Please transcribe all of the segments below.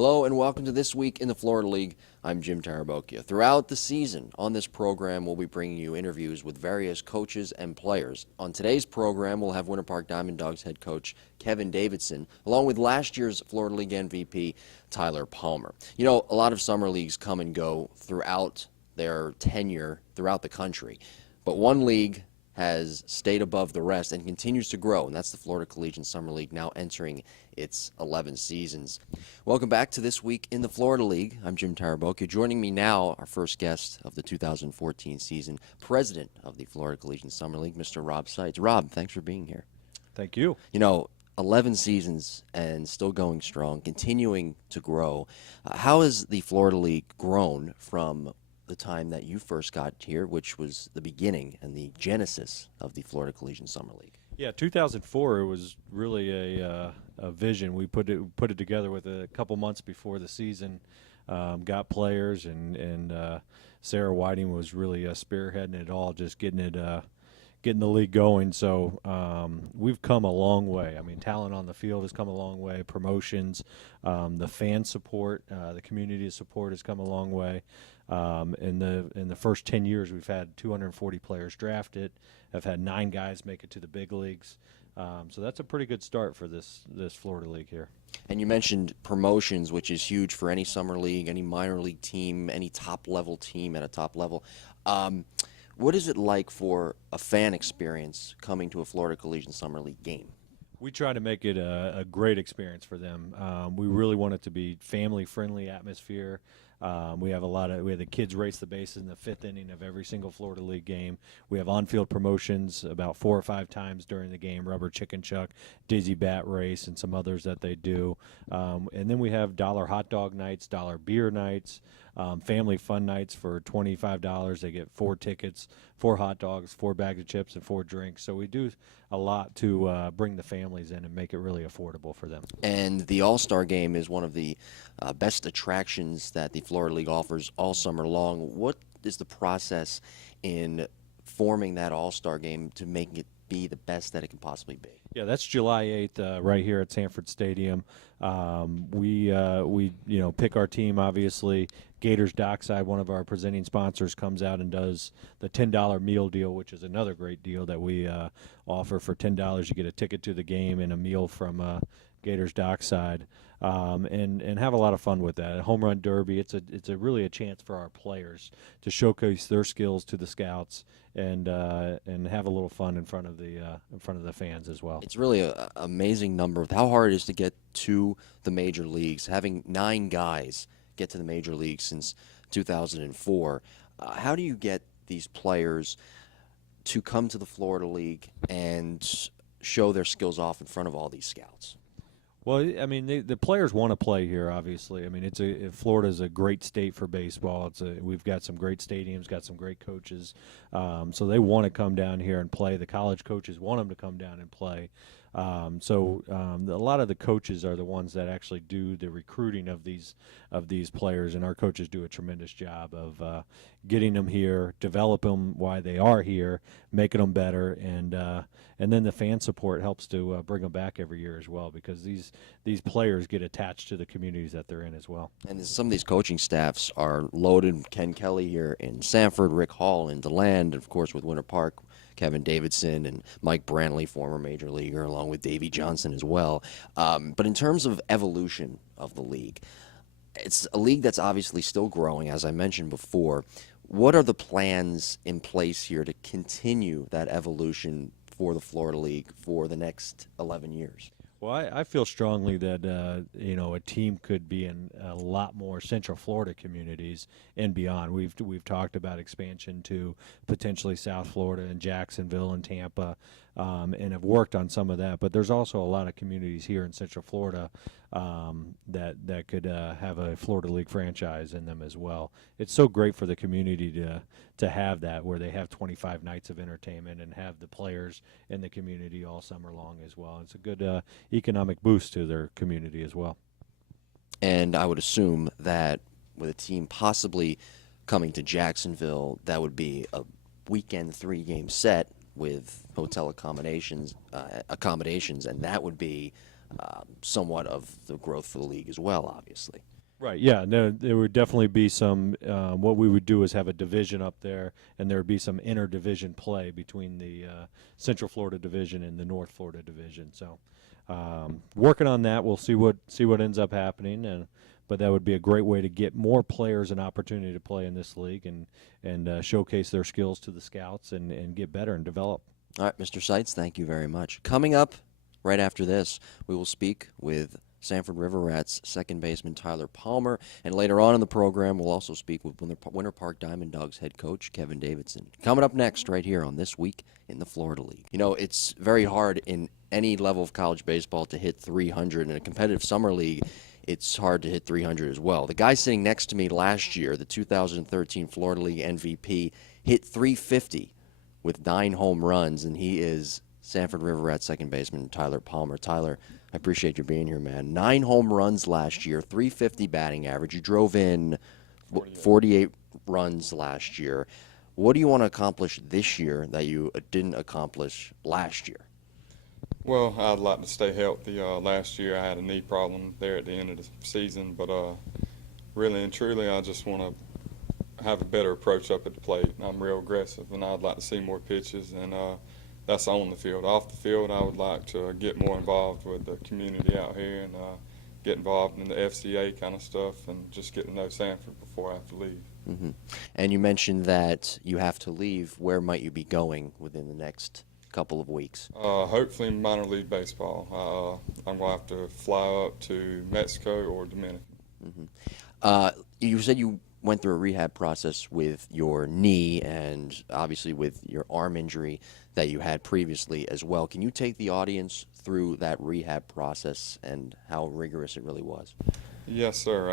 Hello and welcome to This Week in the Florida League. I'm Jim Tarabokia. Throughout the season on this program, we'll be bringing you interviews with various coaches and players. On today's program, we'll have Winter Park Diamond Dogs head coach Kevin Davidson, along with last year's Florida League MVP Tyler Palmer. You know, a lot of summer leagues come and go throughout their tenure throughout the country, but one league has stayed above the rest and continues to grow, and that's the Florida Collegiate Summer League, now entering its 11 seasons. Welcome back to This Week in the Florida League. I'm Jim Tarabokia. Joining me now, our first guest of the 2014 season, president of the Florida Collegiate Summer League, Mr. Rob Seitz. Rob, thanks for being here. Thank you. You know, 11 seasons and still going strong, continuing to grow. How has the Florida League grown from the time that you first got here, which was the beginning and the genesis of the Florida Collegiate Summer League? Yeah, 2004 it was really a vision. We put it together with a couple months before the season. Got players and Sarah Whiting was really spearheading it all, just getting the league going. So we've come a long way. I mean, talent on the field has come a long way. Promotions, the fan support, the community support has come a long way. In the first 10 years, we've had 240 players drafted. Have had 9 guys make it to the big leagues. So that's a pretty good start for this Florida League here. And you mentioned promotions, which is huge for any summer league, any minor league team, any top-level team at a top level. What is it like for a fan experience coming to a Florida Collegiate Summer League game? We try to make it a great experience for them. We really want it to be family-friendly atmosphere. We have the kids race the bases in the 5th inning of every single Florida League game. We have on-field promotions about 4 or 5 times during the game, rubber chicken chuck, dizzy bat race, and some others that they do. And then we have dollar hot dog nights, dollar beer nights, family fun nights for $25. They get 4 tickets, 4 hot dogs, 4 bags of chips, and 4 drinks. So we do a lot to bring the families in and make it really affordable for them. And the All-Star Game is one of the best attractions that the Florida League offers all summer long. What is the process in forming that All-Star Game to make it be the best that it can possibly be? Yeah, that's July 8th right here at Sanford Stadium. We pick our team, obviously. Gators Dockside, one of our presenting sponsors, comes out and does the $10 meal deal, which is another great deal that we offer. For $10, you get a ticket to the game and a meal from Gators Dockside, and have a lot of fun with that. A home run derby. It's really a chance for our players to showcase their skills to the scouts and have a little fun in front of the fans as well. It's really an amazing number of how hard it is to get to the major leagues. Having 9 guys get to the major leagues since 2004. How do you get these players to come to the Florida League and show their skills off in front of all these scouts? Well, I mean, the players want to play here, obviously. I mean, Florida's a great state for baseball. We've got some great stadiums, got some great coaches. So they want to come down here and play. The college coaches want them to come down and play. A lot of the coaches are the ones that actually do the recruiting of these players, and our coaches do a tremendous job of getting them here, develop them while they are here, making them better, and then the fan support helps to bring them back every year as well, because these players get attached to the communities that they're in as well. And some of these coaching staffs are loaded. Ken Kelly here in Sanford, Rick Hall in DeLand, and of course with Winter Park, Kevin Davidson and Mike Brantley, former major leaguer, along with Davey Johnson as well. But in terms of evolution of the league, it's a league that's obviously still growing, as I mentioned before. What are the plans in place here to continue that evolution for the Florida League for the next 11 years? Well, I feel strongly that a team could be in a lot more Central Florida communities and beyond. We've talked about expansion to potentially South Florida and Jacksonville and Tampa, and have worked on some of that. But there's also a lot of communities here in Central Florida that could have a Florida League franchise in them as well. It's so great for the community to have that, where they have 25 nights of entertainment and have the players in the community all summer long as well. It's a good economic boost to their community as well. And I would assume that with a team possibly coming to Jacksonville, that would be a weekend 3-game set with hotel accommodations, and that would be somewhat of the growth for the league as well, obviously. Right. Yeah. No, there would definitely be some. What we would do is have a division up there, and there would be some inter-division play between the Central Florida division and the North Florida division. So, working on that, we'll see what ends up happening, and but that would be a great way to get more players an opportunity to play in this league and showcase their skills to the scouts and get better and develop. All right, Mr. Seitz, thank you very much. Coming up right after this, we will speak with Sanford River Rats second baseman Tyler Palmer, and later on in the program, we'll also speak with Winter Park Diamond Dogs head coach Kevin Davidson. Coming up next, right here on This Week in the Florida League. You know, it's very hard in any level of college baseball to hit 300. In a competitive summer league, it's hard to hit 300 as well. The guy sitting next to me last year, the 2013 Florida League MVP, hit 350 with 9 home runs, and he is Sanford River Rats second baseman Tyler Palmer. Tyler, I appreciate you being here, man. 9 home runs last year, 350 batting average. You drove in 48 runs last year. What do you want to accomplish this year that you didn't accomplish last year? Well, I'd like to stay healthy. Last year I had a knee problem there at the end of the season, but really and truly I just want to have a better approach up at the plate. I'm real aggressive, and I'd like to see more pitches, and that's on the field. Off the field, I would like to get more involved with the community out here and get involved in the FCA kind of stuff and just get to know Sanford before I have to leave. Mm-hmm. And you mentioned that you have to leave. Where might you be going within the next couple of weeks? Hopefully minor league baseball. I'm going to have to fly up to Mexico or Dominican. Mm-hmm. You said you went through a rehab process with your knee and obviously with your arm injury that you had previously as well. Can you take the audience through that rehab process and how rigorous it really was? Yes, sir.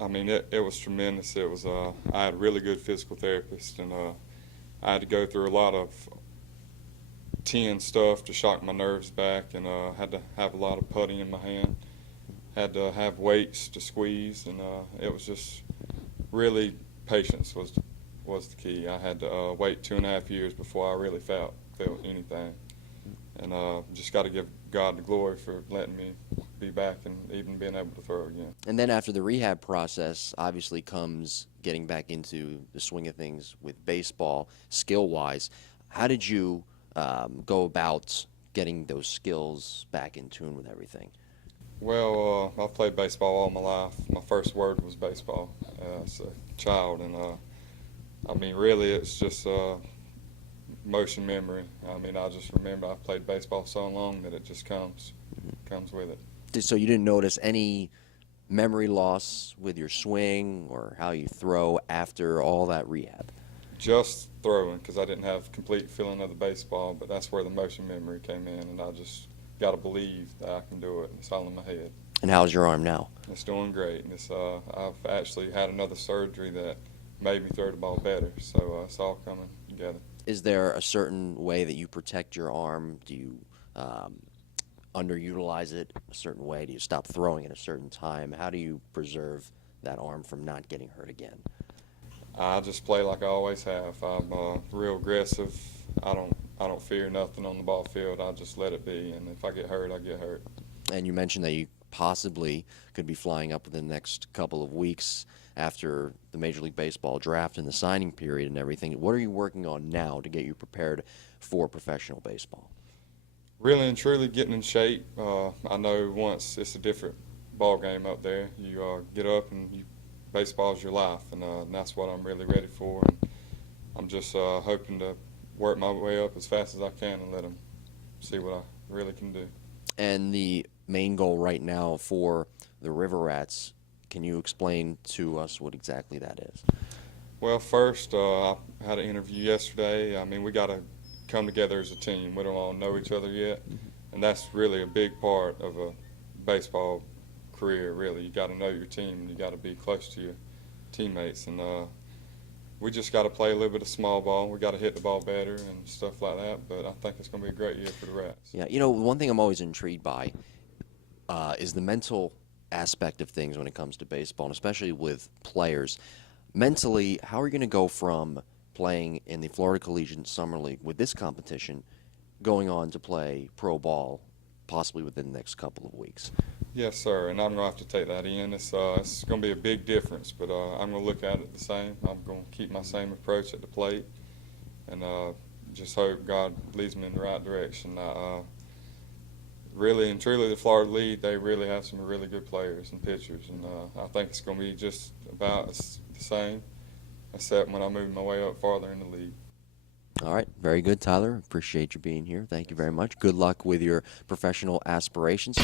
I mean, it was tremendous. It was I had a really good physical therapist, and I had to go through a lot of 10 stuff to shock my nerves back, and had to have a lot of putty in my hand. Had to have weights to squeeze, and it was just really patience was the key. I had to wait 2.5 years before I really felt anything, and just got to give God the glory for letting me be back and even being able to throw again. And then after the rehab process, obviously comes getting back into the swing of things with baseball, skill-wise. How did you go about getting those skills back in tune with everything? Well, I've played baseball all my life. My first word was baseball as a child, and I mean, really, it's just motion memory. I mean, I just remember I've played baseball so long that it just comes with it. So you didn't notice any memory loss with your swing or how you throw after all that rehab? Just throwing, because I didn't have complete feeling of the baseball, but that's where the motion memory came in, and I just got to believe that I can do it. It's all in my head. And how's your arm now? It's doing great. It's I've actually had another surgery that made me throw the ball better, so it's all coming together. Is there a certain way that you protect your arm? Do you underutilize it a certain way? Do you stop throwing at a certain time? How do you preserve that arm from not getting hurt again? I just play like I always have. I'm real aggressive. I don't fear nothing on the ball field. I just let it be, and if I get hurt, I get hurt. And you mentioned that you possibly could be flying up within the next couple of weeks after the Major League Baseball draft and the signing period and everything. What are you working on now to get you prepared for professional baseball? Really and truly getting in shape. I know once it's a different ball game up there. You get up and baseball's your life, and that's what I'm really ready for. And I'm just hoping to work my way up as fast as I can and let them see what I really can do. And the main goal right now for the River Rats, can you explain to us what exactly that is? Well, first, I had an interview yesterday. I mean, we got to come together as a team. We don't all know each other yet, and that's really a big part of a baseball career, really. You got to know your team, and you got to be close to your teammates, and we just got to play a little bit of small ball. We got to hit the ball better and stuff like that, but I think it's going to be a great year for the Rats. Yeah, you know, one thing I'm always intrigued by is the mental aspect of things when it comes to baseball, and especially with players. Mentally, how are you going to go from playing in the Florida Collegiate Summer League with this competition going on to play pro ball possibly within the next couple of weeks? Yes, sir, and I'm going to have to take that in. It's going to be a big difference, but I'm going to look at it the same. I'm going to keep my same approach at the plate, and just hope God leads me in the right direction. Really and truly, the Florida League, they really have some really good players and pitchers, and I think it's going to be just about the same, except when I move my way up farther in the league. All right, very good, Tyler. Appreciate you being here. Thank you very much. Good luck with your professional aspirations.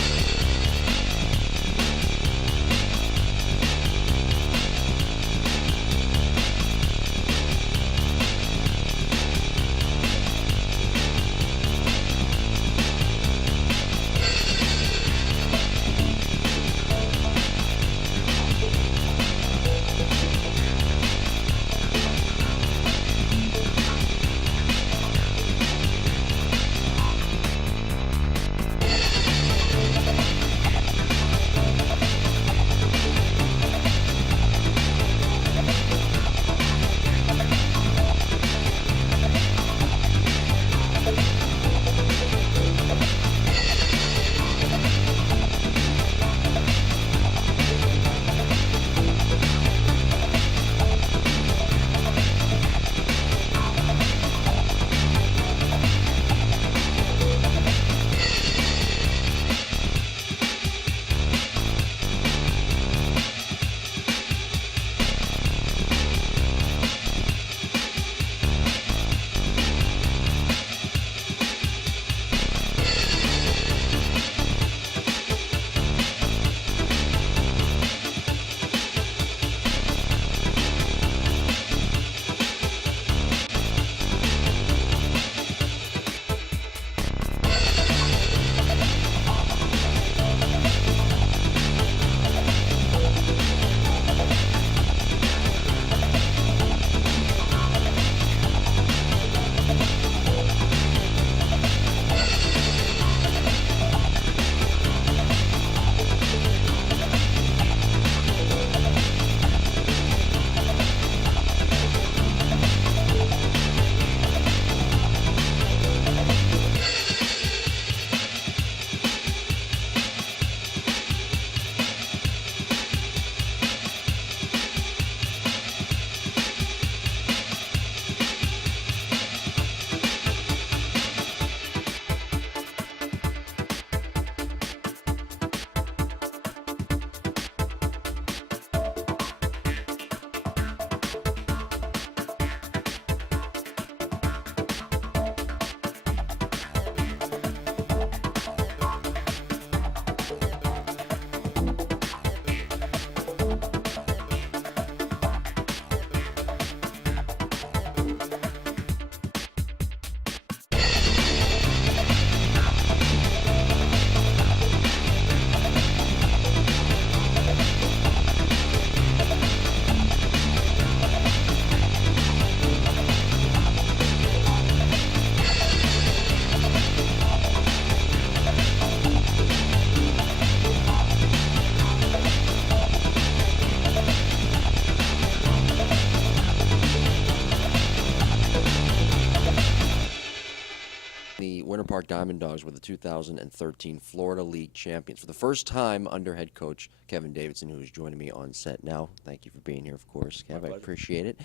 The Winter Park Diamond Dogs were the 2013 Florida League champions for the first time under head coach Kevin Davidson, who is joining me on set now. Thank you for being here, of course, Kev. I appreciate it.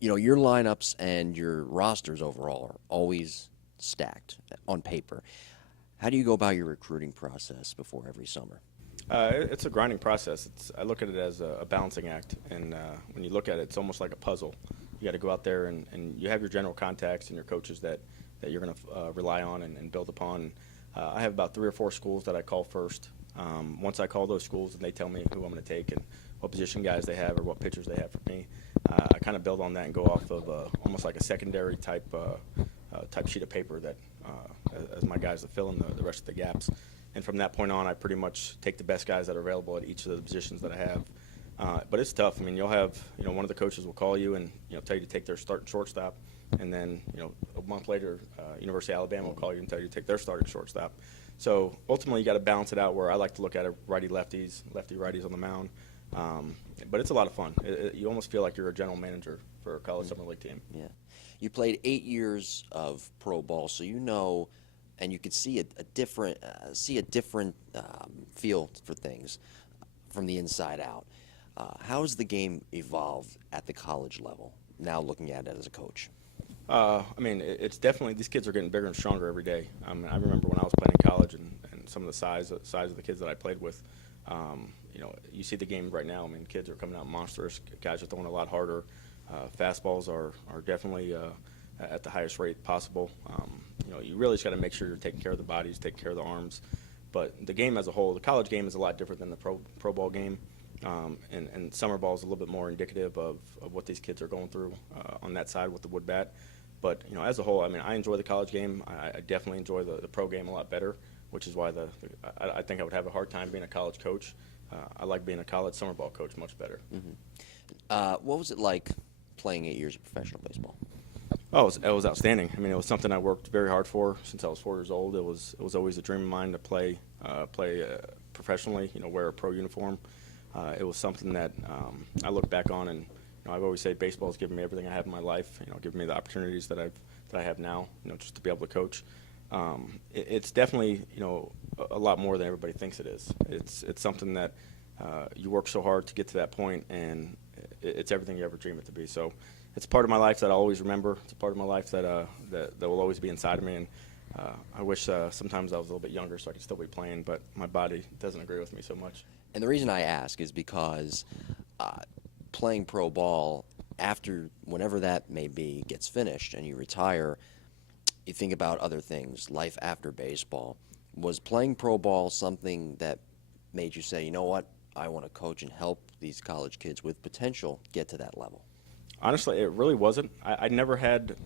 Your lineups and your rosters overall are always stacked on paper. How do you go about your recruiting process before every summer? It's a grinding process. I look at it as a balancing act, and when you look at it, it's almost like a puzzle. You got to go out there and you have your general contacts and your coaches that you're going to rely on and build upon. I have about 3 or 4 schools that I call first. Once I call those schools and they tell me who I'm going to take and what position guys they have or what pitchers they have for me, I kind of build on that and go off of almost like a secondary type sheet of paper that as my guys to fill in the rest of the gaps. And from that point on, I pretty much take the best guys that are available at each of the positions that I have. But it's tough. I mean, you'll have, one of the coaches will call you and, tell you to take their starting shortstop. And then, a month later, University of Alabama will call you and tell you to take their starting shortstop. So ultimately, you got to balance it out where I like to look at it righty-lefties, lefty-righties on the mound. But it's a lot of fun. You almost feel like you're a general manager for a college summer league team. Yeah. You played 8 years of pro ball, so you know and you could see a different feel for things from the inside out. How has the game evolved at the college level? Now looking at it as a coach. I mean, it's definitely, these kids are getting bigger and stronger every day. I remember when I was playing in college and some of the size of the kids that I played with. You know, you see the game right now. I mean, kids are coming out monstrous. Guys are throwing a lot harder. Fastballs are definitely at the highest rate possible. You know, you really just got to make sure you're taking care of the bodies, taking care of the arms. But the game as a whole, the college game is a lot different than the pro ball game. And summer ball is a little bit more indicative of what these kids are going through on that side with the wood bat. But, you know, as a whole, I mean, I enjoy the college game. I definitely enjoy the pro game a lot better, which is why I think I would have a hard time being a college coach. I like being a college summer ball coach much better. Mm-hmm. What was it like playing 8 years of professional baseball? Oh, it was outstanding. I mean, it was something I worked very hard for since I was 4 years old. It was always a dream of mine to play professionally. You know, wear a pro uniform. It was something that I look back on, and you know, I've always said baseball has given me everything I have in my life. You know, given me the opportunities that I have now. You know, just to be able to coach. It's definitely, you know, a lot more than everybody thinks it is. It's something that you work so hard to get to that point, and it's everything you ever dream it to be. So it's a part of my life that I'll always remember. It's a part of my life that will always be inside of me. And I wish sometimes I was a little bit younger so I could still be playing, but my body doesn't agree with me so much. And the reason I ask is because playing pro ball, after whenever that may be, gets finished and you retire, you think about other things, life after baseball. Was playing pro ball something that made you say, you know what, I want to coach and help these college kids with potential get to that level? Honestly, it really wasn't. I never had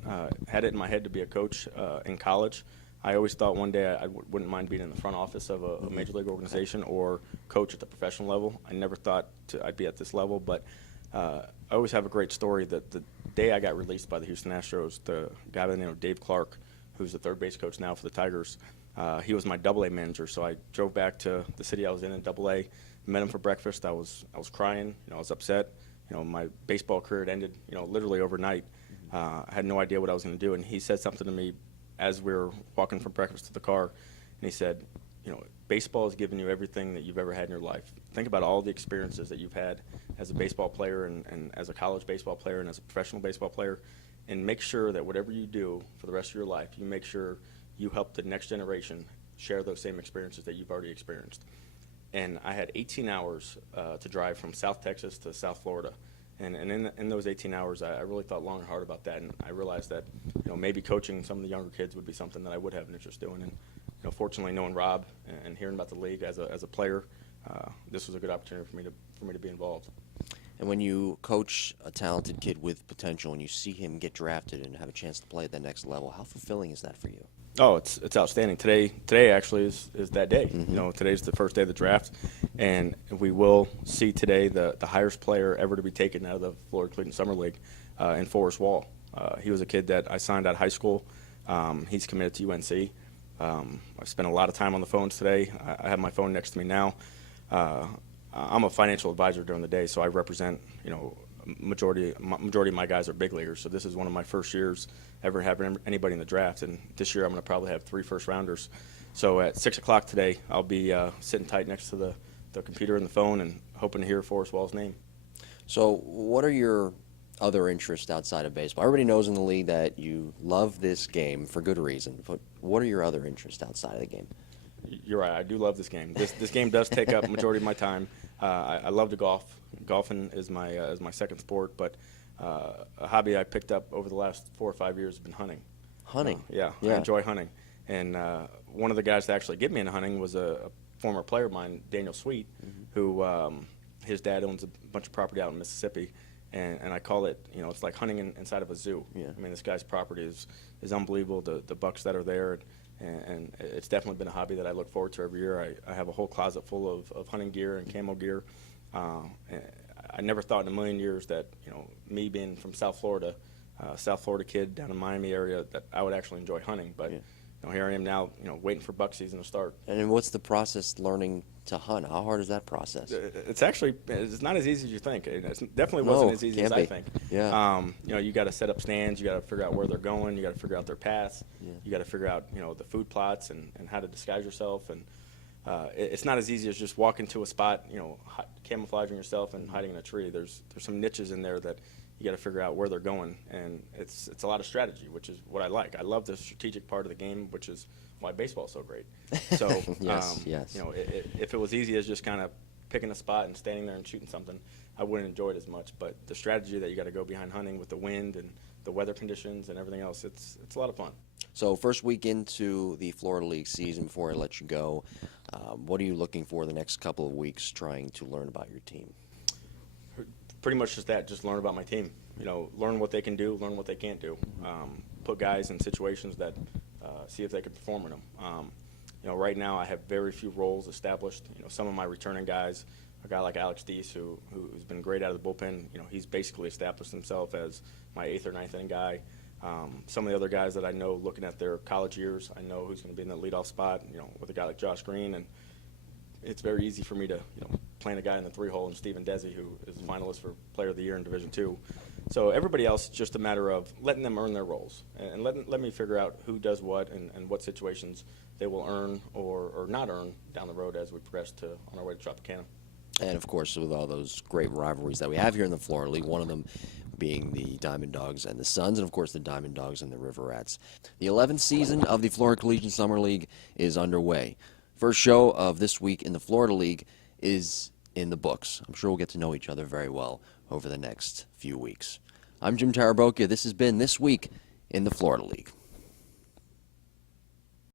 it in my head to be a coach in college. I always thought one day I wouldn't mind being in the front office of a major league organization or coach at the professional level. I never thought I'd be at this level, but I always have a great story that the day I got released by the Houston Astros, the guy by the name of Dave Clark, who's the third base coach now for the Tigers, he was my AA manager. So I drove back to the city I was in AA, met him for breakfast. I was crying. You know, I was upset. You know, my baseball career had ended, you know, literally overnight. I had no idea what I was going to do. And he said something to me as we were walking from breakfast to the car. And he said, you know, baseball has given you everything that you've ever had in your life. Think about all the experiences that you've had as a baseball player and as a college baseball player and as a professional baseball player. And make sure that whatever you do for the rest of your life, you make sure you help the next generation share those same experiences that you've already experienced. And I had 18 hours to drive from South Texas to South Florida. And in those 18 hours, I really thought long and hard about that. And I realized that, you know, maybe coaching some of the younger kids would be something that I would have an interest doing. And, you know, fortunately, knowing Rob and hearing about the league as a player, this was a good opportunity for me to be involved. And when you coach a talented kid with potential and you see him get drafted and have a chance to play at that next level, how fulfilling is that for you? Oh, it's outstanding. Today actually is that day. Mm-hmm. You know, today's the first day of the draft, and we will see today the highest player ever to be taken out of the Florida Cleveland Summer League in Forrest Wall. He was a kid that I signed out of high school. He's committed to UNC. I've spent a lot of time on the phones today. I have my phone next to me now. I'm a financial advisor during the day, so I represent, you know, majority of my guys are big leaguers. So this is one of my first years ever having anybody in the draft, and this year I'm going to probably have 3 first-rounders. So at 6 o'clock today, I'll be sitting tight next to the computer and the phone and hoping to hear Forrest Wall's name. So what are your other interests outside of baseball? Everybody knows in the league that you love this game for good reason, but what are your other interests outside of the game? You're right. I do love this game. This game does take up a majority of my time. I love to golf. Golfing is my second sport, but a hobby I picked up over the last 4 or 5 years has been hunting. Hunting? Yeah, I enjoy hunting. And one of the guys that actually get me into hunting was a former player of mine, Daniel Sweet, who his dad owns a bunch of property out in Mississippi. And I call it, you know, it's like hunting inside of a zoo. Yeah. I mean, this guy's property is unbelievable, the bucks that are there. And it's definitely been a hobby that I look forward to every year. I have a whole closet full of hunting gear and camo gear. I never thought in a million years that, you know, me being from South Florida kid down in Miami area, that I would actually enjoy hunting. But, here I am now, waiting for buck season to start. And what's the process learning to hunt? How hard is that process? It's not as easy as you think. It definitely No, wasn't as easy as can't I be. think. Yeah. You got to set up stands. You got to figure out where they're going. You got to figure out their paths. Yeah. You got to figure out, the food plots and how to disguise yourself. And it's not as easy as just walking to a spot, camouflaging yourself and hiding in a tree. There's some niches in there that you got to figure out where they're going, and it's a lot of strategy, which is what I like. I love the strategic part of the game, which is why baseball is so great. So, Yes. if it was easy as just kind of picking a spot and standing there and shooting something, I wouldn't enjoy it as much. But the strategy that you got to go behind hunting with the wind and the weather conditions and everything else, it's a lot of fun. So first week into the Florida League season, before I let you go, what are you looking for the next couple of weeks trying to learn about your team? Pretty much just that, just learn about my team. Learn what they can do, learn what they can't do. Put guys in situations that see if they can perform in them. Right now I have very few roles established. Some of my returning guys, a guy like Alex Deese, who's been great out of the bullpen, he's basically established himself as my 8th or 9th inning guy. Some of the other guys that I know, looking at their college years, I know who's going to be in the leadoff spot, with a guy like Josh Green, and it's very easy for me to, plant a guy in the 3-hole and Stephen Desi, who is a finalist for Player of the Year in Division II. So everybody else, it's just a matter of letting them earn their roles and let me figure out who does what and what situations they will earn or not earn down the road as we progress on our way to Tropicana. And, of course, with all those great rivalries that we have here in the Florida League, one of them being the Diamond Dogs and the Suns, and, of course, the Diamond Dogs and the River Rats. The 11th season of the Florida Collegiate Summer League is underway. First show of this week in the Florida League is in the books. I'm sure we'll get to know each other very well over the next few weeks. I'm Jim Tarabokia. This has been This Week in the Florida League.